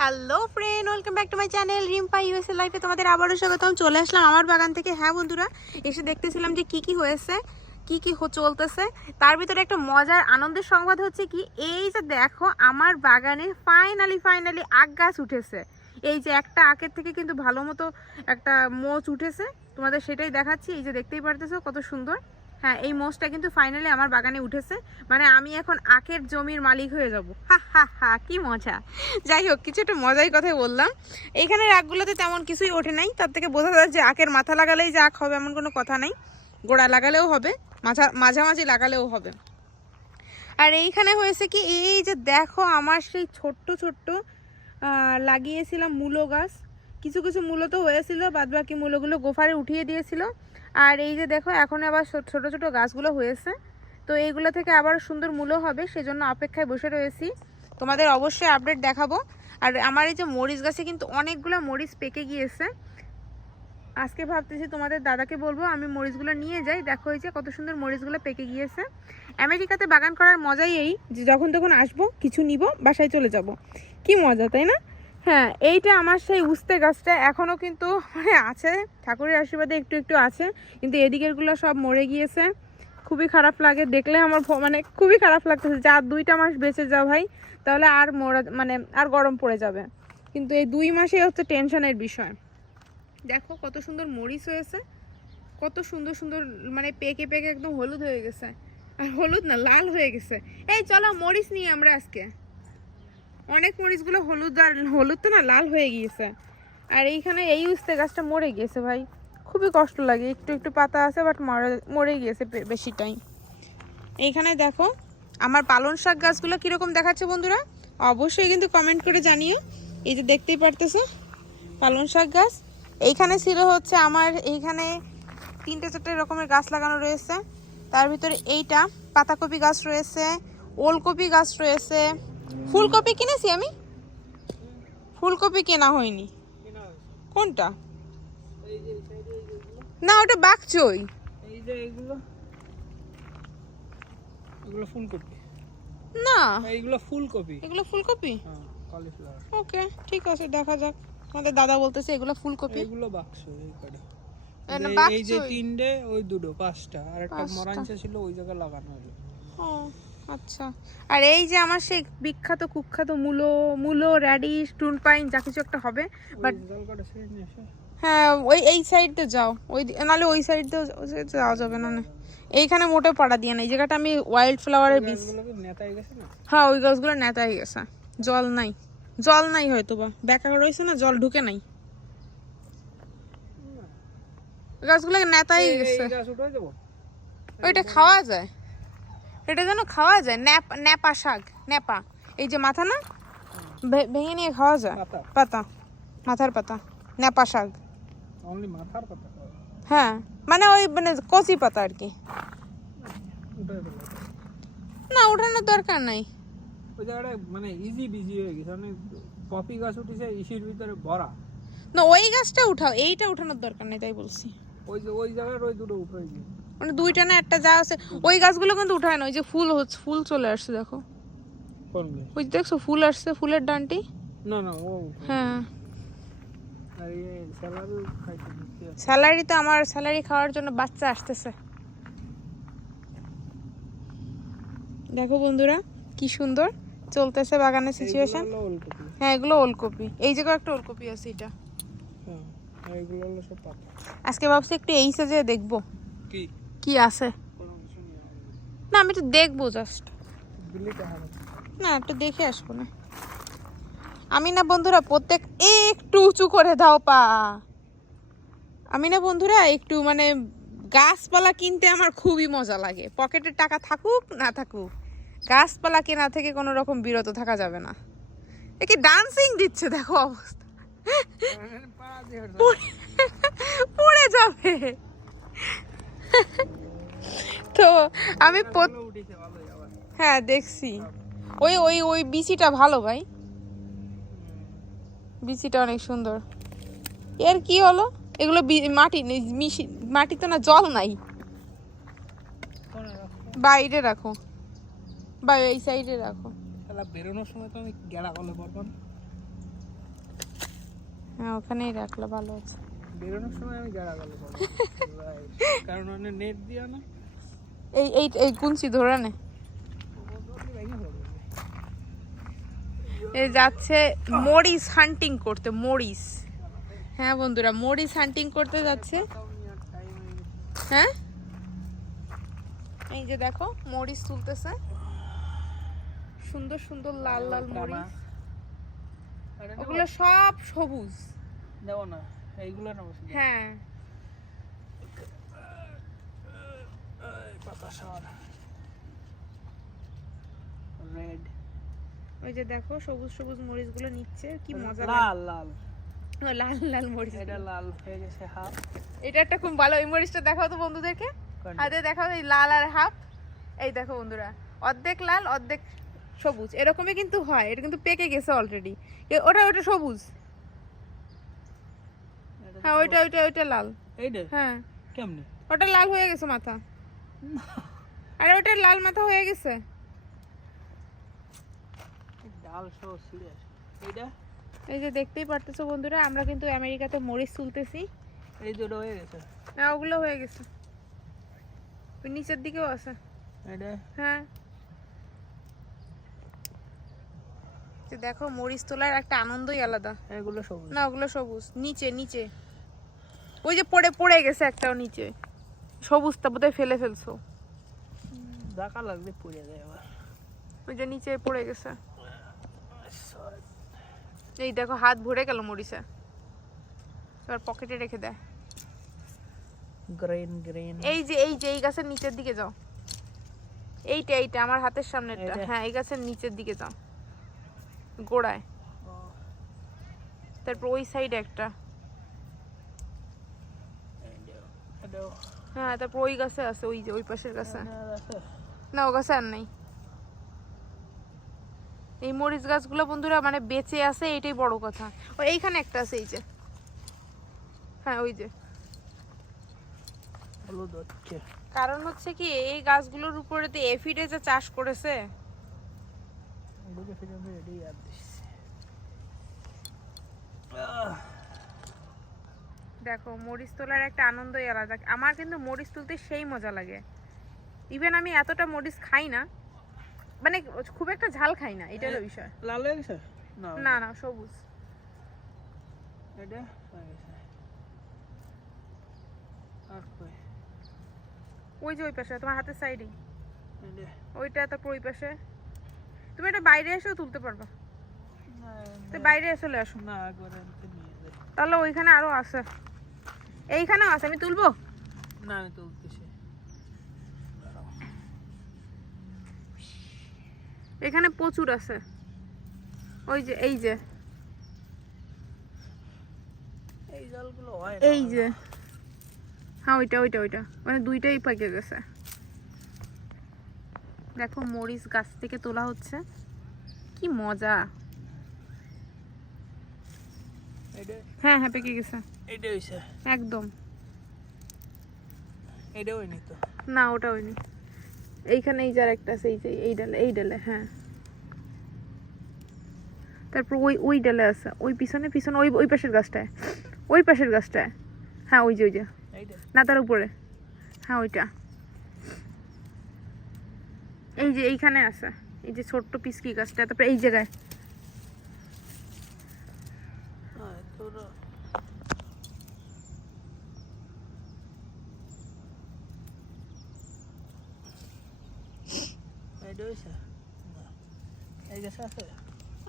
Hello friend welcome back to my channel Rimpa USA লাইফে তোমাদের আবারও স্বাগতম। চলে আসলাম আমার বাগান থেকে। হ্যাঁ বন্ধুরা, এসে দেখতেছিলাম যে কি কি হয়েছে, কি কি চলতেছে। তার ভিতরে একটা মজার আনন্দের সংবাদ হচ্ছে কি, এই যে দেখো, আমার বাগানে ফাইনালি ফাইনালি আখ গাছ উঠেছে। এই যে একটা আখের থেকে কিন্তু ভালো মতো একটা মোচ উঠেছে। তোমাদের সেটাই দেখাচ্ছি। এই যে দেখতেই পারতেছো কত সুন্দর। হ্যাঁ এই মোষটা কিন্তু ফাইনালি আমার বাগানে উঠেছে। মানে আমি এখন আখের জমির মালিক হয়ে যাব। হা হা হা, কি মজা। যাই হোক, কিছু একটা মজাই কথাই বললাম। এইখানে আখগুলোতে তেমন কিছুই ওঠে নাই। তার থেকে বোঝা যায় যে আখের মাথা লাগালেই যে আখ হবে এমন কোনো কথা নেই। গোড়া লাগালেও হবে, মাঝা, মাঝামাঝি লাগালেও হবে। আর এইখানে হয়েছে কি, এই যে দেখো আমার সেই ছোট্ট ছোট্ট লাগিয়েছিলাম মূলো গাছ। কিছু কিছু মূলো তো হয়েছিল বাদ বাকি মূলোগুলো গোফারে উঠিয়ে দিয়েছিল। আর এই যে দেখো, এখন আবার ছোট ছোট গাছগুলো হয়েছে। তো এইগুলো থেকে আবার সুন্দর মূলো হবে, সেজন্য অপেক্ষায় বসে রয়েছি। তোমাদের অবশ্যই আপডেট দেখাবো। আর আমার এই যে মরিচ গাছে কিন্তু অনেকগুলো মরিচ পেকে গিয়েছে। আজকে ভাবতেছি তোমাদের দাদাকে বলব, আমি মরিচগুলো নিয়ে যাই। দেখো এই যে কত সুন্দর মরিচগুলো পেকে গিয়েছে। আমেরিকাতে বাগান করার মজাই এই যে যখন তখন আসব, কিছু নিব, বাসায় চলে যাব। কি মজা, তাই না? হ্যাঁ এইটা আমার সেই উস্তে গাছটা এখনও কিন্তু মানে আছে, ঠাকুরের আশীর্বাদে একটু একটু আছে, কিন্তু এদিকেরগুলো সব মরে গিয়েছে। খুবই খারাপ লাগে, দেখলে আমার মানে খুবই খারাপ লাগতেছে যা দুইটা মাস বেঁচে যাও ভাই, তাহলে আর মরা মানে আর গরম পড়ে যাবে। কিন্তু এই দুই মাসে হচ্ছে টেনশনের বিষয়। দেখো কত সুন্দর মরিচ হয়েছে, কত সুন্দর সুন্দর মানে পেকে পেকে একদম হলুদ হয়ে গেছে। আর হলুদ না, লাল হয়ে গেছে। এই চলো মরিচ নিয়ে আমরা আজকে। অনেক মরিচগুলো হলুদ আর হলুদ তো না, লাল হয়ে গিয়েছে। আর এইখানে এই উস্তে গাছটা মরে গিয়েছে ভাই। খুবই কষ্ট লাগে, একটু একটু পাতা আছে বাট মরে মরে গিয়েছে বেশিটাই এইখানে দেখো, আমার পালন শাক গাছগুলো কীরকম দেখাচ্ছে বন্ধুরা? অবশ্যই কিন্তু কমেন্ট করে জানিও। এই যে দেখতেই পারতেছো পালন শাক গাছ। এইখানে ছিল হচ্ছে আমার, এইখানে তিনটে চারটে রকমের গাছ লাগানো রয়েছে। তার ভিতরে এইটা, পাতাকপি গাছ রয়েছে, ওলকপি গাছ রয়েছে। ফুলকপি কিনেছি আমি। ফুলকপি কেনা হয়নি। কোনটা? না ওটা বাকচই এই এগুলো। ফুলকপি। না। এইগুলো ফুলকপি। এগুলো ফুলকপি? হ্যাঁ ওকে ঠিক আছে দেখা যাক। আমাদের দাদা বলতেছে এগুলো ফুলকপি। এইগুলো বাক্স এই যে তিনটে ওই দুটো পাঁচটা। আর একটা। মরাঞ্চা ছিল ওই জায়গায় লাগানো হলো। ও। আচ্ছা। আর এই যে আমার সেই বিখ্যাত কুখ্যাত মূলো মূলো র্যাডিশ টুন পাইন যা কিছু একটা হবে বাট হ্যাঁ ওই এই সাইড দিয়ে যাও। ওই নাহলে ওই সাইড দিয়ে যাওয়া যাবে না এইখানে মোটে পাড়া দিয়ে না। এই জায়গাটা আমি ওয়াইল্ড ফ্লাওয়ারের বীজ। হ্যাঁ ওই গাছগুলো নেতা হয়ে গেছে। জল নাই। জল নাই হয়তো বা বেকা রয়েছে না জল ঢুকে নাই। গাছগুলো নেতাই গেছে। ওইটা খাওয়া যায়? এটা যেন খাওয়া যায়। ন্যাপ ন্যাপা শাক ন্যাপা। এই যে মাথা না? ভেঙে নিয়ে খাওয়া যায়। পাতা। মাথার পাতা। ন্যাপা শাক। মাথার পাতা হ্যাঁ। মানে ওই মানে কচি পাতা আর কি। না ওঠানোর দরকার নাই। ওই জায়গাটা মানে ইজি বিজি হয়ে গেছে। মানে পপি গাছ উঠেছে ইসির ভিতরে ভরা। না ওই গাছটা উঠাও। এইটা উঠানোর দরকার নেই তাই বলছি। ওই যে ওই জায়গার ওই দুটো উঠে গিয়ে মানে দুইটা না একটা যা আছে ওই গাছগুলো কিন্তু উঠায় না ওই যে ফুল হচ্ছে ফুল চলে আসছে দেখো। ওই যে দেখছ ফুল আসছে ফুলের ডানটি? না না ও। হ্যাঁ। স্যালারি তো আমার স্যালারি খাওয়ার জন্য বাচ্চা আসতেছে। দেখো বন্ধুরা কি সুন্দর চলতেছে বাগানের সিচুয়েশন হ্যাঁ এগুলো ওলকপি। এই জায়গায় একটা ওলকপি আছে এটা। হ্যাঁ আজকে ভাবছি একটু এই সাজে দেখব। কি? কি আছে? না আমি একটু দেখব জাস্ট না একটু দেখে আসব না। আমি না বন্ধুরা প্রত্যেক একটু উঁচু করে দাও পা। আমি না বন্ধুরা একটু মানে গাছপালা কিনতে আমার খুবই মজা লাগে। পকেটের টাকা থাকুক না থাকুক গাছপালা কেনা থেকে কোনো রকম বিরত থাকা যাবে না। একে ডান্সিং দিচ্ছে দেখো অবস্থা। পড়ে যাবে। তো আমি হ্যাঁ দেখছি। ওই ওই ওই বিচিটা ভালো ভাই। বিচিটা অনেক সুন্দর। এর কি হলো? এগুলো মাটি মিশি- মাটিতে না জল নাই? বাইরে রাখো। বা এই সাইডে রাখো। বেরোনোর সময় তো আমি গেড়া কলে পারব হ্যাঁ ওখানেই রাখল ভালো আছে। বেরোনোর সময় আমি গেড়া গেল কারণ মানে নেট দিয়া না। এই এই এই কুঞ্চি ধরে নে। এ যাচ্ছে মরিস হান্টিং করতে মরিস। হ্যাঁ বন্ধুরা মরিস হান্টিং করতে যাচ্ছে। হ্যাঁ? এই যে দেখো মরিচ তুলতেছে। সুন্দর সুন্দর লাল লাল মরিচ ওগুলো সব সবুজ। দেবো না। এইগুলো হ্যাঁ। রেড ওই যে দেখো সবুজ সবুজ মরিচগুলো নিচ্ছে কি মজা লাল লাল। লাল লাল মরিচ। এটা লাল হয়ে গেছে হাফ এটা একটা খুব ভালো ওই মরিচটা দেখাও তো বন্ধুদেরকে। হাতে দেখাও এই লাল আর হাফ এই দেখো বন্ধুরা অর্ধেক লাল অর্ধেক সবুজ। এরকমই কিন্তু হয় এটা কিন্তু পেকে গেছে অলরেডি ওটা ওটা সবুজ। হ্যাঁ ওইটা ওইটা ওইটা লাল। এইটা? হ্যাঁ। কেমনে? ওটা লাল হয়ে গেছে মাথা। আরে ওটা লাল মাথা হয়ে গেছে। ডাল সহ সিরিয়াস এইটা? এই যে দেখতেই পারতেছো বন্ধুরা আমরা কিন্তু আমেরিকাতে মরিচ তুলতেছি। এই দুটো হয়ে গেছে। হ্যাঁ ওগুলো হয়ে গেছে। নিচের দিকেও আছে। হ্যাঁ। দেখো মরিচ তোলার একটা আনন্দই আলাদা। এগুলো সবুজ। না ওগুলো সবুজ। নিচে নিচে। ওই যে পড়ে পড়ে গেছে একটাও নিচে। সবুজটা বোধহয় ফেলে ফেলছো। দেখা লাগলে পড়ে যায় আবার। ওই যে নিচে পড়ে গেছে। এই দেখো হাত ভরে গেল মরিচে। এবার পকেটে রেখে দেয় গ্রেন গ্রেন এই যে এই যে এই গাছের নিচের দিকে যাও। এইটা এইটা আমার হাতের সামনেরটা। হ্যাঁ এই গাছের নিচের দিকে যাও। গোড়ায়। তারপর ওই সাইডে একটা। হ্যাঁ তারপর ওই গাছে আছে ওই যে ওই পাশের গাছে। না ও গাছে আর নাই। এই মরিচ গাছগুলো বন্ধুরা মানে বেঁচে আছে এটাই বড় কথা। ও এইখানে একটা আছে এই যে। হ্যাঁ ওই যে। কারণ হচ্ছে কি এই গাছগুলোর উপরে তো এফিডে যে চাষ করেছে। এদিকে ফিরে আমি রেডি আর দিচ্ছি দেখো মরিচ তোলার একটা আনন্দই আলাদা। আমার কিন্তু মরিচ তুলতে সেই মজা লাগে। ইভেন আমি এতটা মরিচ খাই না মানে খুব একটা ঝাল খাই না এটার বিষয়। লাল হয়ে গেছে? না না না সবুজ। এটা ওই যে ওই পাশে তোমার হাতের সাইডেই এটা। ওইটা তারপর ওই পাশে। তুমি এটা বাইরে এসেও তুলতে পারবা। তো বাইরে এসে চলে আসো। না তাহলে ওইখানে আরও আছে। এইখানেও আছে আমি তুলবো? না আমি তুলতেছি। এখানে প্রচুর আছে। ওই যে এই যে। এই যে। হ্যাঁ ওইটা ওইটা ওইটা। মানে দুইটাই পাকে গেছে। দেখো মরিচ গাছ থেকে তোলা হচ্ছে। কি মজা। হ্যাঁ হ্যাঁ পেকে গেছে। এটা হইছে। একদম। এটা হয়নি তো? না ওটা হয়নি। এইখানে এই যার একটা আছে এই যে এই ডালে এই ডালে হ্যাঁ। তারপর ওই ওই ডালে আছে। ওই পিছনে পিছনে ওই ওই পাশের গাছটায়। ওই পাশের গাছটায়। হ্যাঁ ওই যে ওই যে। না তার উপরে। হ্যাঁ ওইটা। এই যে এইখানে আছে। এই যে ছোট্ট পিসকি গাছটা। তারপরে এই জায়গায় হ্যাঁ তোর এইটা হইছে না এই গেছে আছে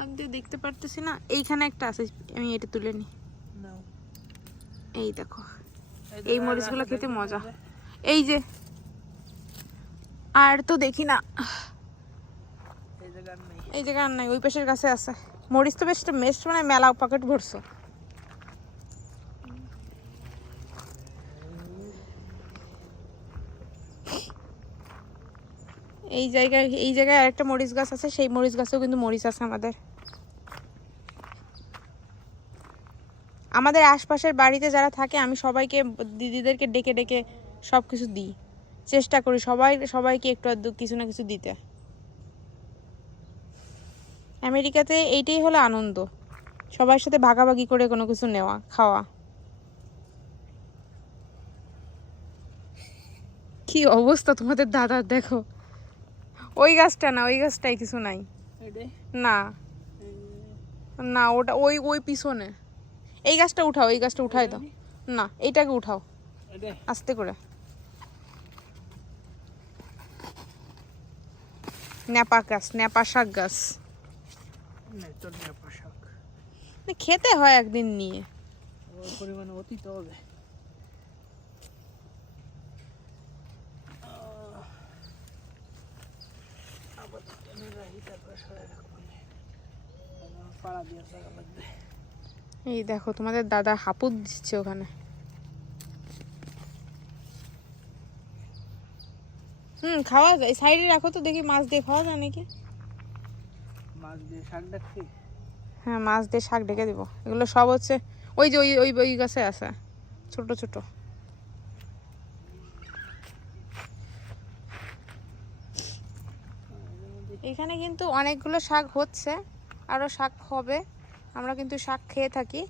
আমি তো দেখতে পারতেছি না। এইখানে একটা আছে আমি এটা তুলে নিই এই দেখো। এই মরিচগুলো খেতে মজা। এই যে। আর তো দেখি না। এই জায়গা আর নেই। ওই পাশের কাছে আছে। মরিচ তো বেশ মেশ মানে মেলা পকেট ভরছো। এই জায়গায় এই জায়গায় আরেকটা মরিচ গাছ আছে, সেই মরিচ গাছেও কিন্তু মরিচ আছে আমাদের। আমাদের আশপাশের বাড়িতে যারা থাকে, আমি সবাইকে, দিদিদেরকে ডেকে ডেকে সব কিছু দিই। চেষ্টা করি সবাই, সবাইকে একটু আধটু কিছু না কিছু দিতে। আমেরিকাতে এইটাই হলো আনন্দ। সবার সাথে ভাগাভাগি করে কোনো কিছু নেওয়া, খাওয়া। কি অবস্থা তোমাদের দাদার, দেখো। ওই গাছটা না ওই গাছটাই কিছু নাই। না। না ওটা ওই ওই পিছনে। এই গাছটা উঠাও এই গাছটা উঠাই দাও। না এইটাকে উঠাও। আস্তে করে। ন্যাপা গাছ ন্যাপা শাক গাছ। খেতে হয় একদিন নিয়ে। পরিমাণে অতীত হবে পাড়া দিয়ে থাকা লাগবে এই দেখো তোমাদের দাদা হাপুদ দিচ্ছে ওখানে। হুম খাওয়া যায়। সাইডে রাখো তো দেখি মাছ দিয়ে খাওয়া যায় নাকি? মাছ দিয়ে শাক ডাকছি? হ্যাঁ মাছ দিয়ে শাক ঢেকে দিব। এগুলো সব হচ্ছে ওই যে ওই ওই ওই গাছে আছে ছোট ছোট। এখানে কিন্তু অনেকগুলো শাক হচ্ছে আরও শাক হবে। আমরা কিন্তু শাক খেয়ে থাকি।